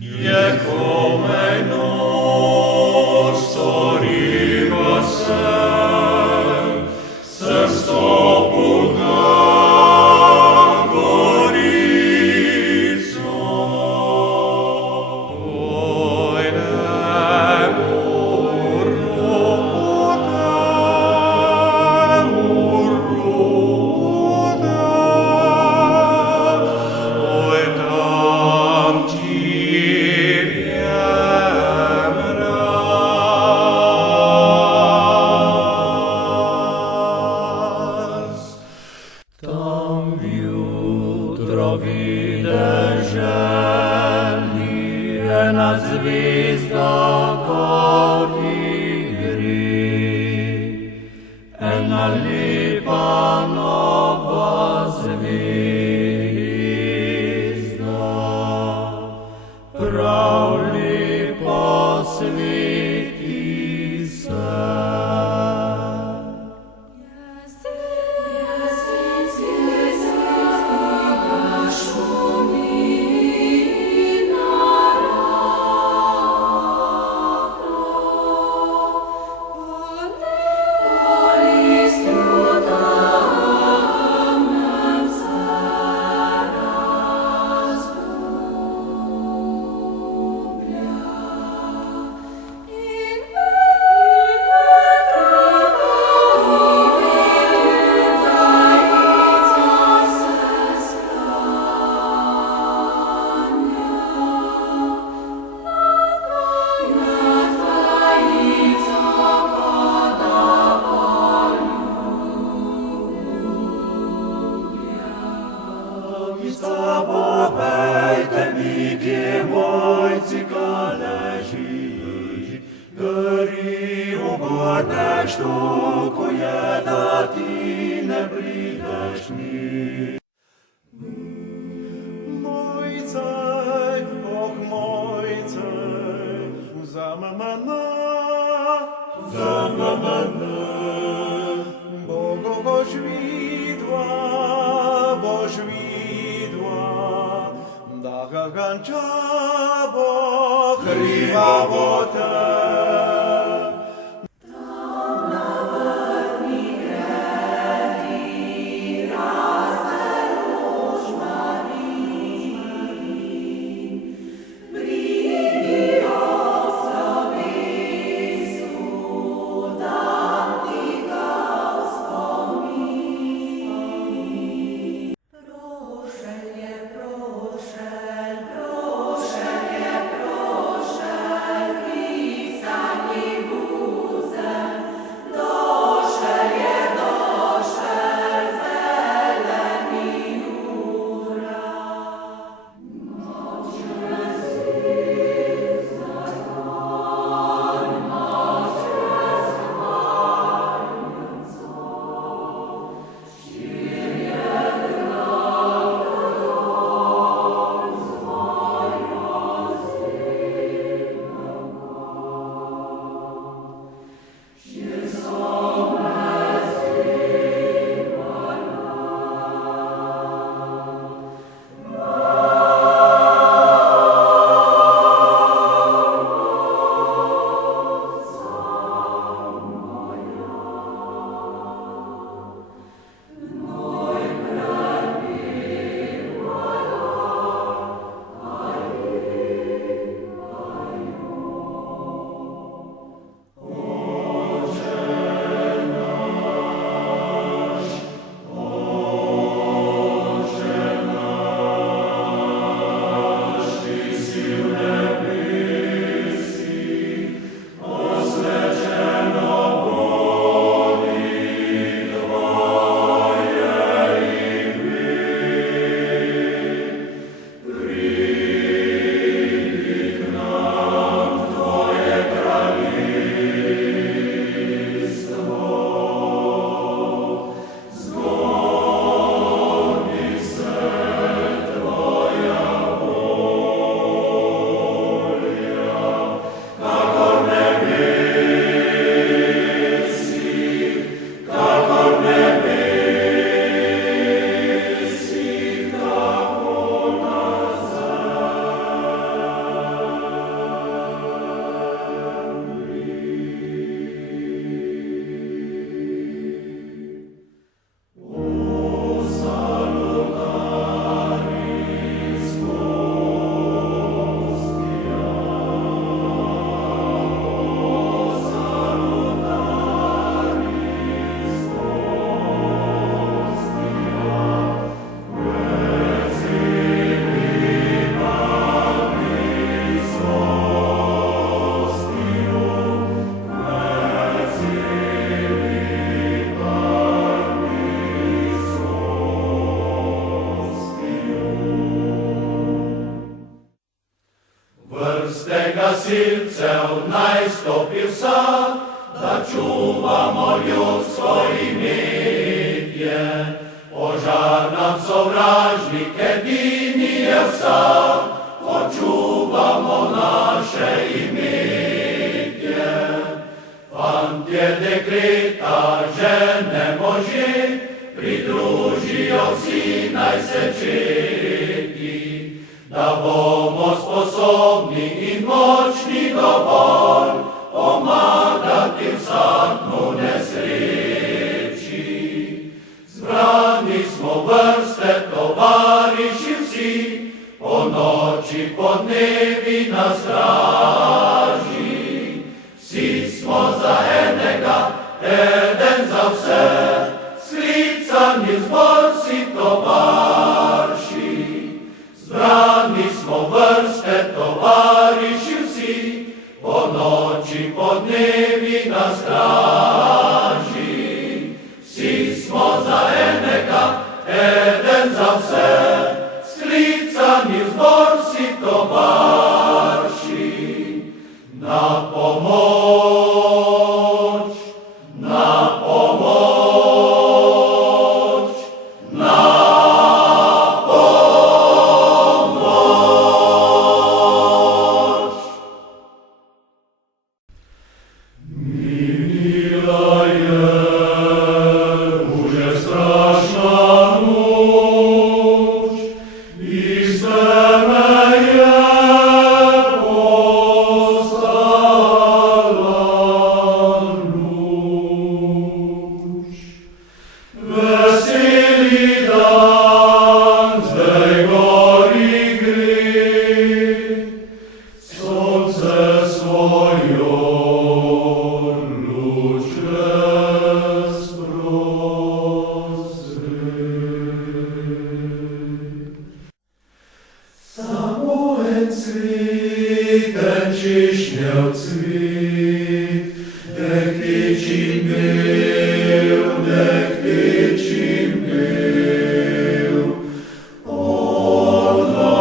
Proszę, Весел найстопив сад, да чувamo ljudsko imitje. Požar nam sovražnik edini je vsak, ko čuvamo naše imitje. Fantje, dekleta, žene, možje, pridružijo vsi naj se četi, da bomo sposobni in močni dovolj pomagati vsakmu nesreči. Zbrani smo vrste, tovariši vsi, po noči, po dnevi na straži. Vsi smo za enega, eden za vse, sklicani zbor si tovarši. Zbrani smo vrste, tovariši vsi, po noči, po dnevi na straži. Vsi smo za enega, eden za vse, sklicani zbor si tovarši. Na pomoč, na pomoč, na pomoč. Minila je уже страшна noč, iz teme je postala luč. Veseli dan zdaj gori gre, sonce svojo luč razprostri. Samo en cvet, en češnjev cvet, nek tečim bel, nek tečim bel. Odlomi,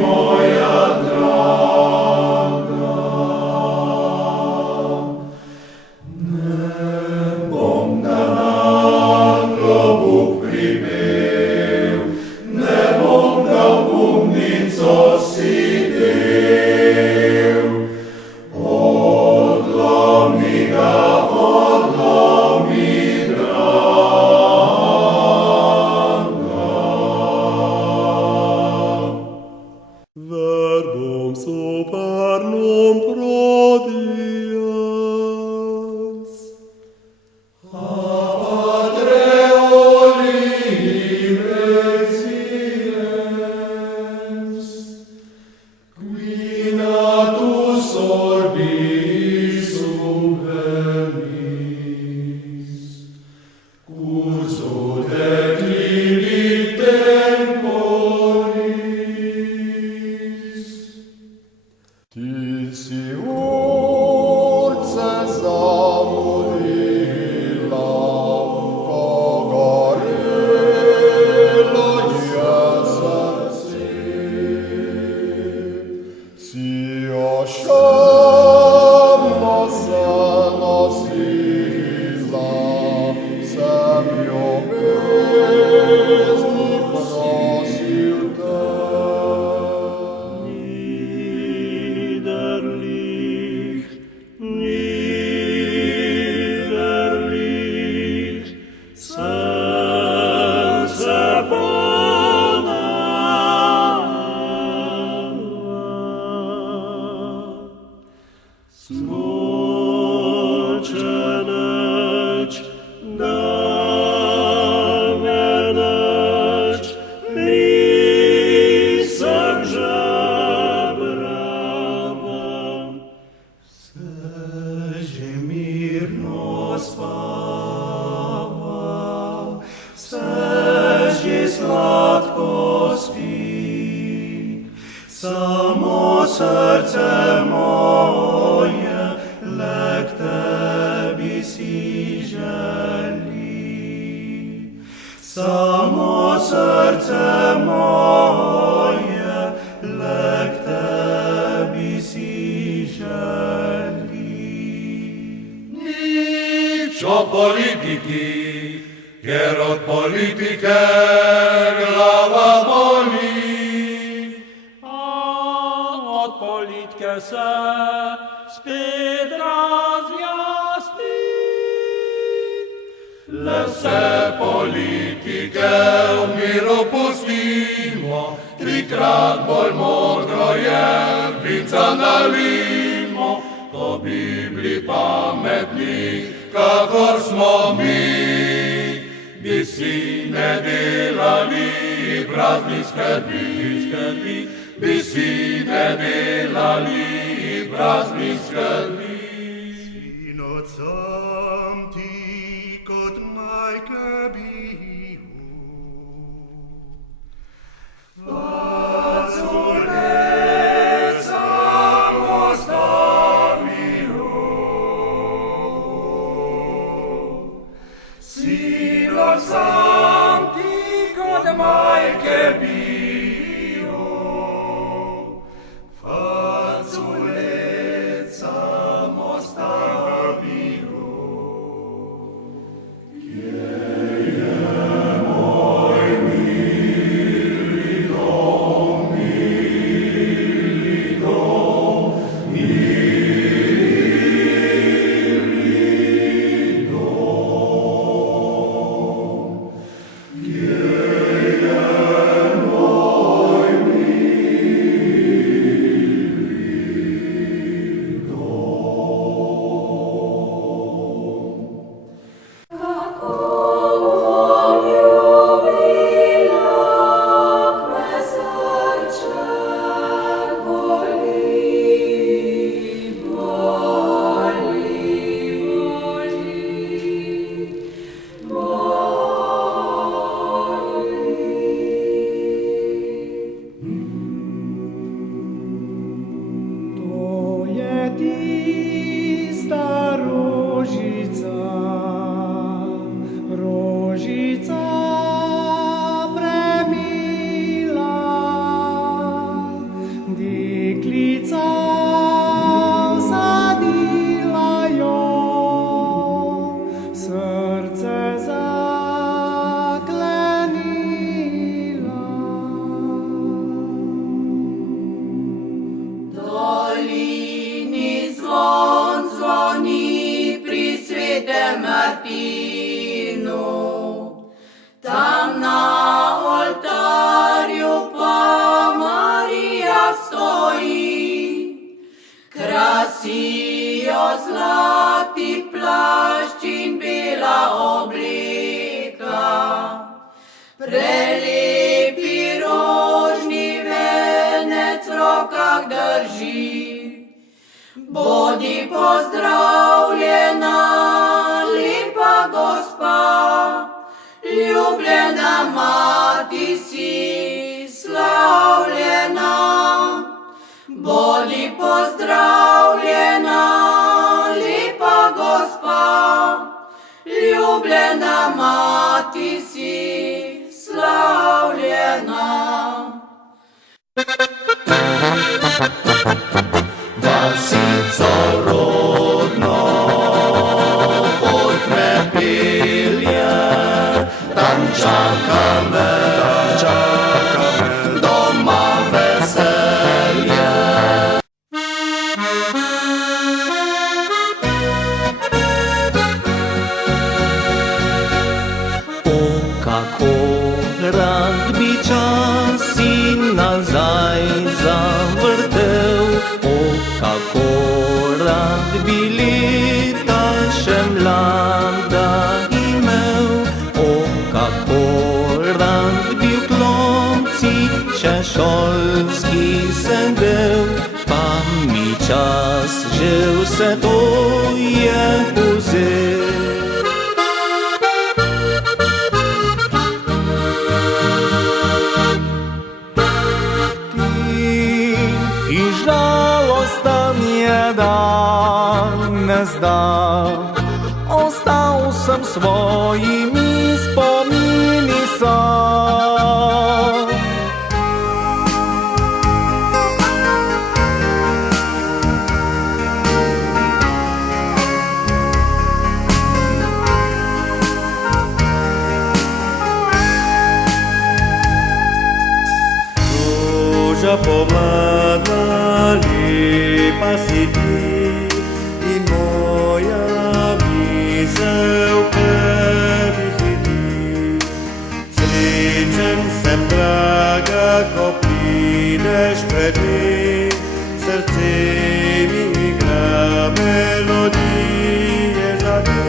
moja draga, ne bom ga na klobuk pripel, ne bom ga v gumnico sidel. Odlomi ga, odlomi, draga. Verbum supernum prodians, Patre Oliveziens, qui natus orbi subvenis, curso declivi temporis. Ti si urce zamudila, ko gorelo je srce. Si ošamo se nosila, sem ljubezni prosil te. Niederlich, niederlich, serce ponadła. Zmulczeneć, daweneć, lisem żebrawam. Seže mirno spava, seže sladko spi, samo srce moje le k tebi si želi. Samo srce moje le k tebi si politike v miru pustimo, trikrat bolj modro je, vinca nalimo, ko bi bili pametni, kakor smo mi. Bi si ne delali praznih skrbi, bi si ne delali praznih skrbi. Sin otcem ti kot majke bil, faculezam ostavil. Sin otcem ti kot majke bil, faculezam ostavil. Tam na oltarju pa Marija stoji, krasijo zlati plašč in bela obleka, prelepi rožni venec v rokah drži. Bodi pozdravljena, lepa gospa, ljubljena mati si, slavljena. Bodi pozdravljena, lepa gospa, ljubljena mati si, slavljena. Vasico rodno pot me pelje, tam čaka me doma veselje. O, kako rad bi časi nazaj zavrtel, o, kako rad bi leta še mlada imel, o, kako rad bi v klopci še šolski sedel, pa mi čas že vse to je vzel. I žalostan je danes dan, ostal sem svojimi spomini sam. Ruža pomladna, lepa si ti in moja misel v tebi hiti. ce-n se-ndraga copileș predni, srce mi igra melodije za te.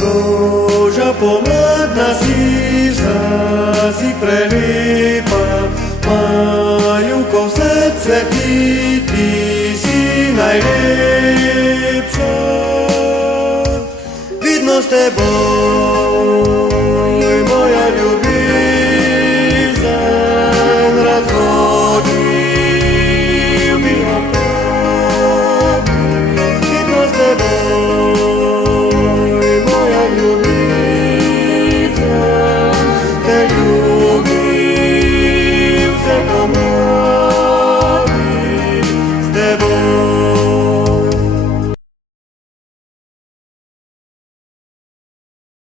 Roža pomladna si prelepa, Majunko v srce ti si najlepša. Vidno s teboj